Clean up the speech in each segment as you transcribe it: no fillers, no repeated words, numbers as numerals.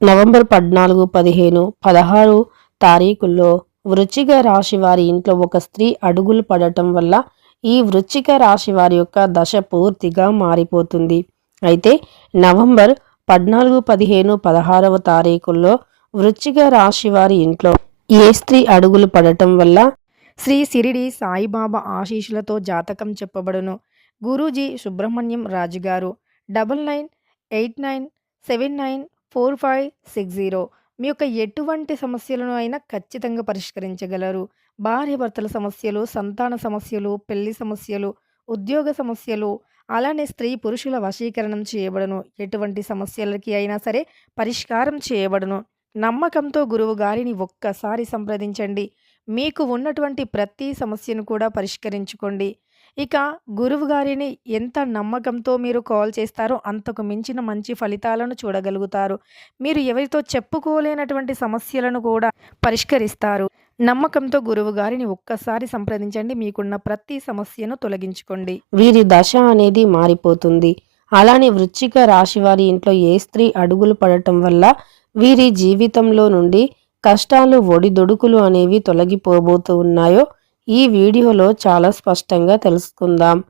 November 14, 15, 16 తారీఖుల్లో వృశ్చిక రాశి వారి ఇంట్లో ఒక స్త్రీ అడుగులు పడటం వల్ల ఈ వృశ్చిక రాశి వారి యొక్క దశ పూర్తిగా మారిపోతుంది. అయితే నవంబర్ 14, 15, 16వ తారీఖుల్లో వృశ్చిక రాశి వారి ఇంట్లో ఏ స్త్రీ అడుగులు పడటం వల్ల శ్రీ సిరిడి సాయిబాబా ఆశీస్సులతో జాతకం చెప్పబడును. గురూజీ సుబ్రహ్మణ్యం రాజు గారు 9989794560 మీ యొక్క ఎటువంటి సమస్యలను అయినా ఖచ్చితంగా పరిష్కరించగలరు. భార్యాభర్తల సమస్యలు, సంతాన సమస్యలు, పెళ్లి సమస్యలు, ఉద్యోగ సమస్యలు, అలానే స్త్రీ పురుషుల వశీకరణం చేయబడును. ఎటువంటి సమస్యలకి అయినా సరే పరిష్కారం చేయబడును. నమ్మకంతో గురువు గారిని ఒక్కసారి సంప్రదించండి. మీకు ఉన్నటువంటి ప్రతి సమస్యను కూడా పరిష్కరించుకోండి. ఇక గురువు గారిని ఎంత నమ్మకంతో మీరు కాల్ చేస్తారో అంతకు మించిన మంచి ఫలితాలను చూడగలుగుతారు. మీరు ఎవరితో చెప్పుకోలేనటువంటి సమస్యలను కూడా పరిష్కరిస్తారు. నమ్మకంతో గురువు గారిని ఒక్కసారి సంప్రదించండి. మీకున్న ప్రతి సమస్యను తొలగించుకోండి. వీరి దశ అనేది మారిపోతుంది. అలానే వృశ్చిక రాశి వారి ఇంట్లో ఏ స్త్రీ అడుగులు పడటం వల్ల వీరి జీవితంలో నుండి కష్టాలు, ఒడిదొడుకులు అనేవి తొలగిపోబోతూ ఉన్నాయో ఈ వీడియోలో చాలా స్పష్టంగా తెలుసుకుందాం.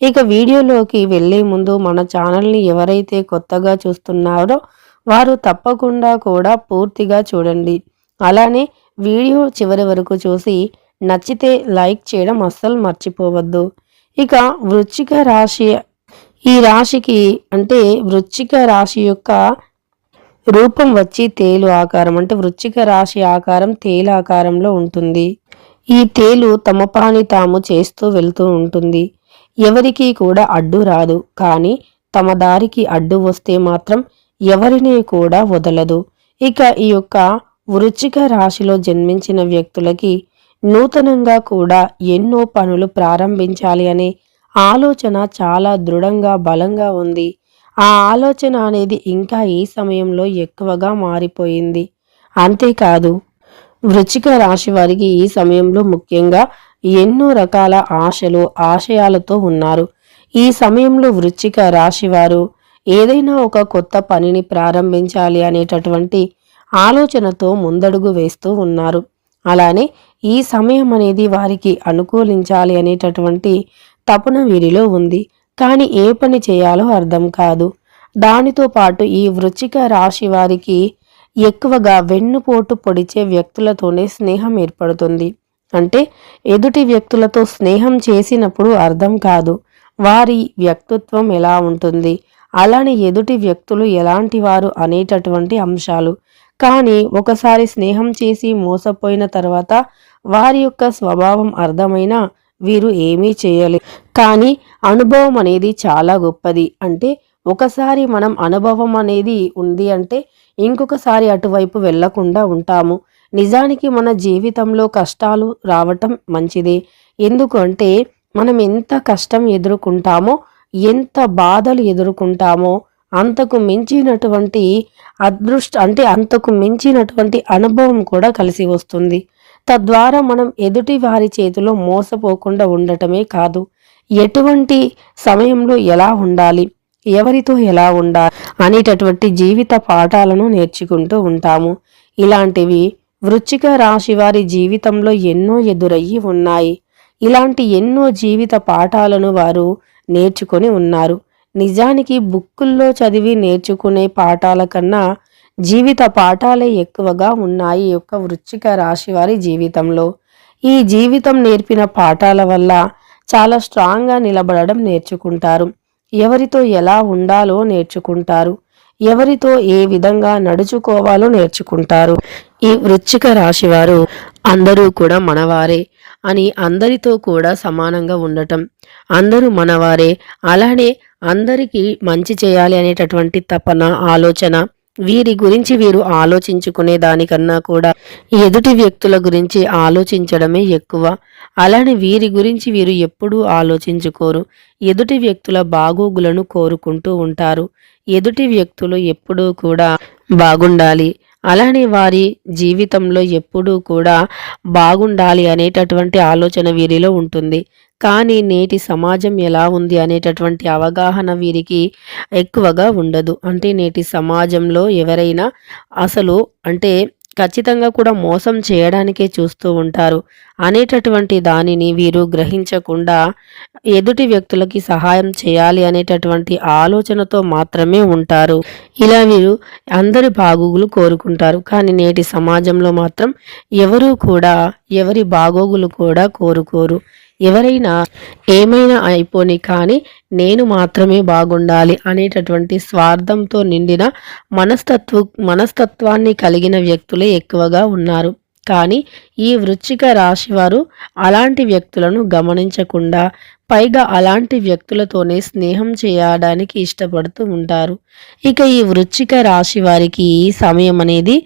ఇక వీడియోలోకి వెళ్ళే ముందు మన ఛానల్ని ఎవరైతే కొత్తగా చూస్తున్నారో వారు తప్పకుండా కూడా పూర్తిగా చూడండి. అలానే వీడియో చివరి వరకు చూసి నచ్చితే లైక్ చేయడం అస్సలు మర్చిపోవద్దు. ఇక వృశ్చిక రాశి, ఈ రాశికి అంటే వృశ్చిక రాశి యొక్క రూపం వచ్చి తేలు ఆకారం, అంటే వృశ్చిక రాశి ఆకారం తేలు ఆకారంలో ఉంటుంది. ఈ తేలు తమ పని తాము చేస్తూ వెళ్తూ ఉంటుంది. ఎవరికీ కూడా అడ్డు రాదు. కానీ తమ దారికి అడ్డు వస్తే మాత్రం ఎవరిని కూడా వదలదు. ఇక ఈ యొక్క వృశ్చిక రాశిలో జన్మించిన వ్యక్తులకి నూతనంగా కూడా ఎన్నో పనులు ప్రారంభించాలి అనే ఆలోచన చాలా దృఢంగా బలంగా ఉంది. ఆ ఆలోచన అనేది ఇంకా ఈ సమయంలో ఎక్కువగా మారిపోయింది. అంతేకాదు వృశ్చిక రాశి వారికి ఈ సమయంలో ముఖ్యంగా ఎన్నో రకాల ఆశలు, ఆశయాలతో ఉన్నారు. ఈ సమయంలో వృశ్చిక రాశి వారు ఏదైనా ఒక కొత్త పనిని ప్రారంభించాలి అనేటటువంటి ఆలోచనతో ముందడుగు వేస్తూ ఉన్నారు. అలానే ఈ సమయం అనేది వారికి అనుకూలించాలి అనేటటువంటి తపన వీరిలో ఉంది. కానీ ఏ పని చేయాలో అర్థం కాదు. దానితో పాటు ఈ వృశ్చిక రాశి వారికి ఎక్కువగా వెన్నుపోటు పొడిచే వ్యక్తులతోనే స్నేహం ఏర్పడుతుంది. అంటే ఎదుటి వ్యక్తులతో స్నేహం చేసినప్పుడు అర్థం కాదు వారి వ్యక్తిత్వం ఎలా ఉంటుంది, అలానే ఎదుటి వ్యక్తులు ఎలాంటి వారు అనేటటువంటి అంశాలు. కానీ ఒకసారి స్నేహం చేసి మోసపోయిన తర్వాత వారి యొక్క స్వభావం అర్థమైనా వీరు ఏమీ చేయలేరు. కానీ అనుభవం అనేది చాలా గొప్పది. అంటే ఒకసారి మనం అనుభవం అనేది ఉంది అంటే ఇంకొకసారి అటువైపు వెళ్లకుండా ఉంటాము. నిజానికి మన జీవితంలో కష్టాలు రావటం మంచిదే. ఎందుకంటే మనం ఎంత కష్టం ఎదుర్కొంటామో, ఎంత బాధలు ఎదుర్కొంటామో అంతకు మించినటువంటి అంతకు మించినటువంటి అనుభవం కూడా కలిసి వస్తుంది. తద్వారా మనం ఎదుటి వారి చేతిలో మోసపోకుండా ఉండటమే కాదు, ఎటువంటి సమయంలో ఎలా ఉండాలి, ఎవరితో ఎలా ఉండాలి అనేటటువంటి జీవిత పాఠాలను నేర్చుకుంటూ ఉంటాము. ఇలాంటివి వృశ్చిక రాశి వారి జీవితంలో ఎన్నో ఎదురయ్యి ఉన్నాయి. ఇలాంటి ఎన్నో జీవిత పాఠాలను వారు నేర్చుకొని ఉన్నారు. నిజానికి బుక్కుల్లో చదివి నేర్చుకునే పాఠాల కన్నా జీవిత పాఠాలే ఎక్కువగా ఉన్నాయి ఈ యొక్క వృశ్చిక రాశి వారి జీవితంలో. ఈ జీవితం నేర్పిన పాఠాల వల్ల చాలా స్ట్రాంగ్గా నిలబడడం నేర్చుకుంటారు. ఎవరితో ఎలా ఉండాలో నేర్చుకుంటారు. ఎవరితో ఏ విధంగా నడుచుకోవాలో నేర్చుకుంటారు. ఈ వృశ్చిక రాశి వారు అందరూ కూడా మనవారే అని అందరితో కూడా సమానంగా ఉండటం, అందరూ మనవారే, అలానే అందరికీ మంచి చేయాలి అనేటటువంటి తపన, ఆలోచన, వీరి గురించి వీరు ఆలోచించుకునే దానికన్నా కూడా ఎదుటి వ్యక్తుల గురించి ఆలోచించడమే ఎక్కువ. అలానే వీరి గురించి వీరు ఎప్పుడూ ఆలోచించుకోరు. ఎదుటి వ్యక్తుల బాగోగులను కోరుకుంటూ ఉంటారు. ఎదుటి వ్యక్తులు ఎప్పుడూ కూడా బాగుండాలి, అలానే వారి జీవితంలో ఎప్పుడూ కూడా బాగుండాలి అనేటటువంటి ఆలోచన వీరిలో ఉంటుంది. కానీ నేటి సమాజం ఎలా ఉంది అనేటటువంటి అవగాహన వీరికి ఎక్కువగా ఉండదు. అంటే నేటి సమాజంలో ఎవరైనా అసలు అంటే ఖచ్చితంగా కూడా మోసం చేయడానికే చూస్తూ ఉంటారు అనేటటువంటి దానిని వీరు గ్రహించకుండా ఎదుటి వ్యక్తులకి సహాయం చేయాలి అనేటటువంటి ఆలోచనతో మాత్రమే ఉంటారు. ఇలా వీరు అందరి బాగోగులు కోరుకుంటారు. కానీ నేటి సమాజంలో మాత్రం ఎవరూ కూడా ఎవరి బాగోగులు కూడా కోరుకోరు. ఎవరైనా ఏమైనా అయిపోని కానీ నేను మాత్రమే బాగుండాలి అనేటటువంటి స్వార్థంతో నిండిన మనస్తత్వాన్ని కలిగిన వ్యక్తులే ఎక్కువగా ఉన్నారు. కానీ ఈ వృశ్చిక రాశి వారు అలాంటి వ్యక్తులను గమనించకుండా పైగా అలాంటి వ్యక్తులతోనే స్నేహం చేయడానికి ఇష్టపడుతూ ఉంటారు. ఇక ఈ వృశ్చిక రాశి వారికి ఈ సమయం అనేది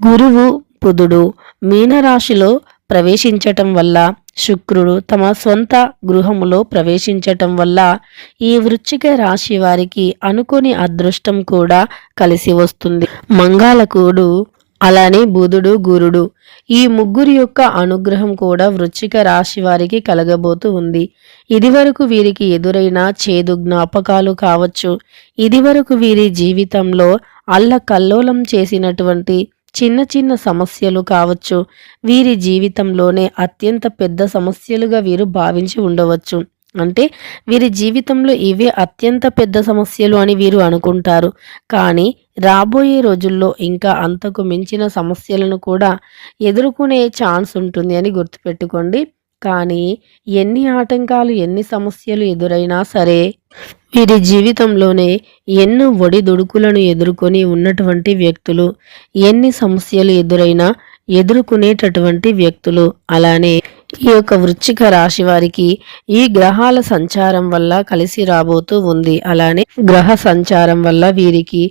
గురువు బుధుడు మీనరాశిలో ప్రవేశించటం వల్ల శుక్రుడు తమ సొంత గృహములో ప్రవేశించటం వల్ల ఈ వృశ్చిక రాశి వారికి అనుకోని అదృష్టం కూడా కలిసి వస్తుంది. మంగళకుడు అలానే బుధుడు గురుడు ఈ ముగ్గురి యొక్క అనుగ్రహం కూడా వృశ్చిక రాశి వారికి కలగబోతూ ఉంది. ఇదివరకు వీరికి ఎదురైన చేదు జ్ఞాపకాలు కావచ్చు, ఇదివరకు వీరి జీవితంలో అల్లకల్లోలం చేసినటువంటి చిన్న చిన్న సమస్యలు కావచ్చు, వీరి జీవితంలోనే అత్యంత పెద్ద సమస్యలుగా వీరు భావించి ఉండవచ్చు. అంటే వీరి జీవితంలో ఇవే అత్యంత పెద్ద సమస్యలు అని వీరు అనుకుంటారు. కానీ రాబోయే రోజుల్లో ఇంకా అంతకు మించిన సమస్యలను కూడా ఎదుర్కొనే ఛాన్స్ ఉంటుంది అని గుర్తుపెట్టుకోండి. కానీ ఎన్ని ఆటంకాలు ఎన్ని సమస్యలు ఎదురైనా సరే వీరి జీవితంలోనే ఎన్నో ఒడిదుడుకులను ఎదుర్కొని ఉన్నటువంటి వ్యక్తులు, ఎన్ని సమస్యలు ఎదురైనా ఎదుర్కొనేటటువంటి వ్యక్తులు. అలానే ఈ యొక్క వృశ్చిక రాశి వారికి ఈ గ్రహాల సంచారం వల్ల కలిసి రాబోతూ ఉంది. అలానే గ్రహ సంచారం వల్ల వీరికి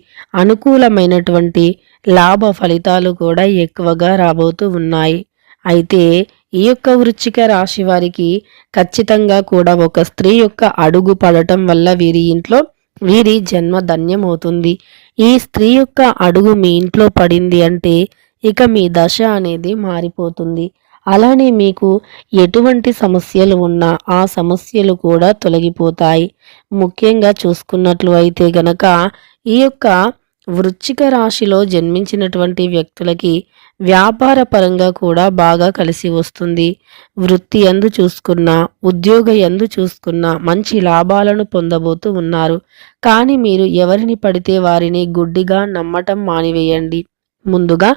అనుకూలమైనటువంటి లాభ ఫలితాలు కూడా ఎక్కువగా రాబోతూ ఉన్నాయి. అయితే ఈ యొక్క వృశ్చిక రాశి వారికి ఖచ్చితంగా కూడా ఒక స్త్రీ యొక్క అడుగు పడటం వల్ల వీరి ఇంట్లో వీరి జన్మ ధన్యమవుతుంది. ఈ స్త్రీ యొక్క అడుగు మీ ఇంట్లో పడింది అంటే ఇక మీ దశ అనేది మారిపోతుంది. అలానే మీకు ఎటువంటి సమస్యలు ఉన్నా ఆ సమస్యలు కూడా తొలగిపోతాయి. ముఖ్యంగా చూసుకున్నట్లు అయితే గనక ఈ యొక్క వృశ్చిక రాశిలో జన్మించినటువంటి వ్యక్తులకి వ్యాపార పరంగా కూడా బాగా కలిసి వస్తుంది. వృత్తి యందు చూసుకున్నా, ఉద్యోగ యందు చూసుకున్నా మంచి లాభాలను పొందబోతూ ఉన్నారు. కానీ మీరు ఎవరిని పడితే వారిని గుడ్డిగా నమ్మటం మానివేయండి. ముందుగా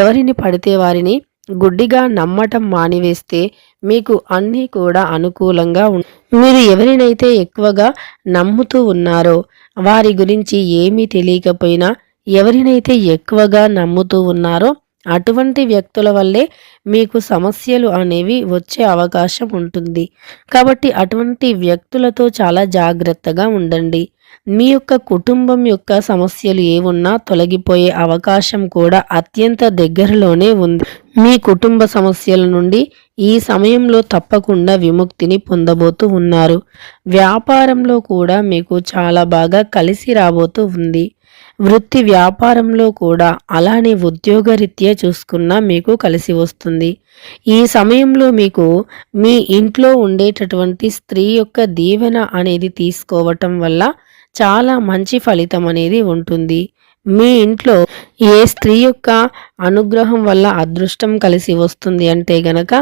ఎవరిని పడితే వారిని గుడ్డిగా నమ్మటం మానివేస్తే మీకు అన్నీ కూడా అనుకూలంగా మీరు ఎవరినైతే ఎక్కువగా నమ్ముతూ ఉన్నారో వారి గురించి ఏమీ తెలియకపోయినా ఎవరినైతే ఎక్కువగా నమ్ముతూ ఉన్నారో అటువంటి వ్యక్తుల వల్లే మీకు సమస్యలు అనేవి వచ్చే అవకాశం ఉంటుంది. కాబట్టి అటువంటి వ్యక్తులతో చాలా జాగ్రత్తగా ఉండండి. మీ యొక్క కుటుంబం యొక్క సమస్యలు ఏమున్నా తొలగిపోయే అవకాశం కూడా అత్యంత దగ్గరలోనే ఉంది. మీ కుటుంబ సమస్యల నుండి ఈ సమయంలో తప్పకుండా విముక్తిని పొందబోతూ ఉన్నారు. వ్యాపారంలో కూడా మీకు చాలా బాగా కలిసి రాబోతూ ఉంది. వృత్తి వ్యాపారంలో కూడా అలానే ఉద్యోగరీత్యా చూసుకున్నా మీకు కలిసి వస్తుంది. ఈ సమయంలో మీకు మీ ఇంట్లో ఉండేటటువంటి స్త్రీ యొక్క దీవెన అనేది తీసుకోవటం వల్ల చాలా మంచి ఫలితం అనేది ఉంటుంది. మీ ఇంట్లో ఏ స్త్రీ యొక్క అనుగ్రహం వల్ల అదృష్టం కలిసి వస్తుంది అంటే గనక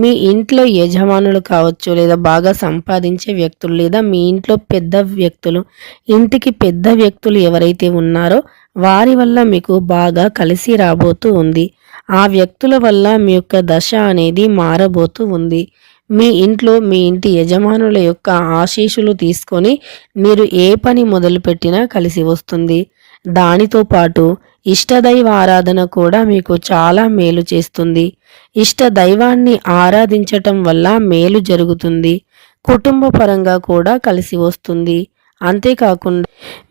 మీ ఇంట్లో యజమానులు కావచ్చు, లేదా బాగా సంపాదించే వ్యక్తులు, లేదా మీ ఇంట్లో పెద్ద వ్యక్తులు, ఇంటికి పెద్ద వ్యక్తులు ఎవరైతే ఉన్నారో వారి వల్ల మీకు బాగా కలిసి రాబోతూ ఉంది. ఆ వ్యక్తుల వల్ల మీ యొక్క దశ అనేది మారబోతూ ఉంది. మీ ఇంట్లో మీ ఇంటి యజమానుల యొక్క ఆశీస్సులు తీసుకొని మీరు ఏ పని మొదలుపెట్టినా కలిసి వస్తుంది. దానితో పాటు ఇష్టదైవ ఆరాధన కూడా మీకు చాలా మేలు చేస్తుంది. ఇష్ట దైవాన్ని ఆరాధించటం వల్ల మేలు జరుగుతుంది. కుటుంబ పరంగా కూడా కలిసి వస్తుంది. అంతేకాకుండా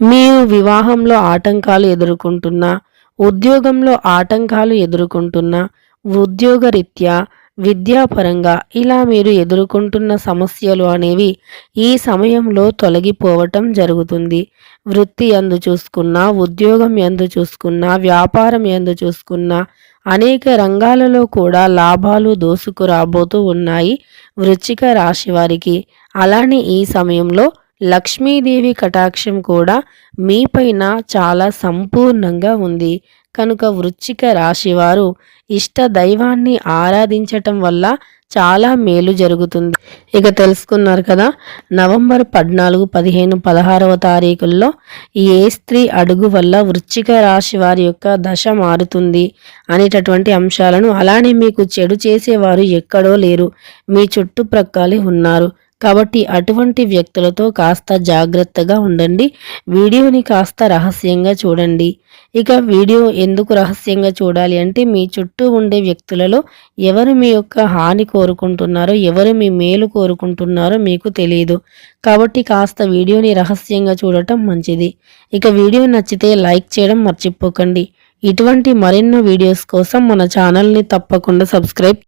మీరు వివాహంలో ఆటంకాలు ఎదుర్కొంటున్నా, ఉద్యోగంలో ఆటంకాలు ఉద్యోగ ఉద్యోగరీత్యా విద్యాపరంగా ఇలా మీరు ఎదుర్కొంటున్న సమస్యలు అనేవి ఈ సమయంలో తొలగిపోవటం జరుగుతుంది. వృత్తి యందు చూసుకున్నా, ఉద్యోగం యందు చూసుకున్నా, వ్యాపారం యందు చూసుకున్నా అనేక రంగాలలో కూడా లాభాలు దోసుకురాబోతూ ఉన్నాయి వృశ్చిక రాశి వారికి. అలానే ఈ సమయంలో లక్ష్మీదేవి కటాక్షం కూడా మీపైన చాలా సంపూర్ణంగా ఉంది. కనుక వృశ్చిక రాశివారు ఇష్ట దైవాన్ని ఆరాధించటం వల్ల చాలా మేలు జరుగుతుంది. ఇక తెలుసుకున్నారు కదా, నవంబర్ 14, 15, 16వ తారీఖుల్లో ఏ స్త్రీ అడుగు వల్ల వృశ్చిక రాశి వారి యొక్క దశ మారుతుంది అనేటటువంటి అంశాలను, అలానే మీకు చెడు చేసేవారు ఎక్కడో లేరు, మీ చుట్టుప్రక్కలే ఉన్నారు. కాబట్టి అటువంటి వ్యక్తులతో కాస్త జాగ్రత్తగా ఉండండి. వీడియోని కాస్త రహస్యంగా చూడండి. ఇక వీడియో ఎందుకు రహస్యంగా చూడాలి అంటే, మీ చుట్టూ ఉండే వ్యక్తులలో ఎవరు మీ యొక్క హాని కోరుకుంటున్నారో, ఎవరు మీ మేలు కోరుకుంటున్నారో మీకు తెలియదు. కాబట్టి కాస్త వీడియోని రహస్యంగా చూడటం మంచిది. ఇక వీడియో నచ్చితే లైక్ చేయడం మర్చిపోకండి. ఇటువంటి మరెన్నో వీడియోస్ కోసం మన ఛానల్ని తప్పకుండా సబ్స్క్రైబ్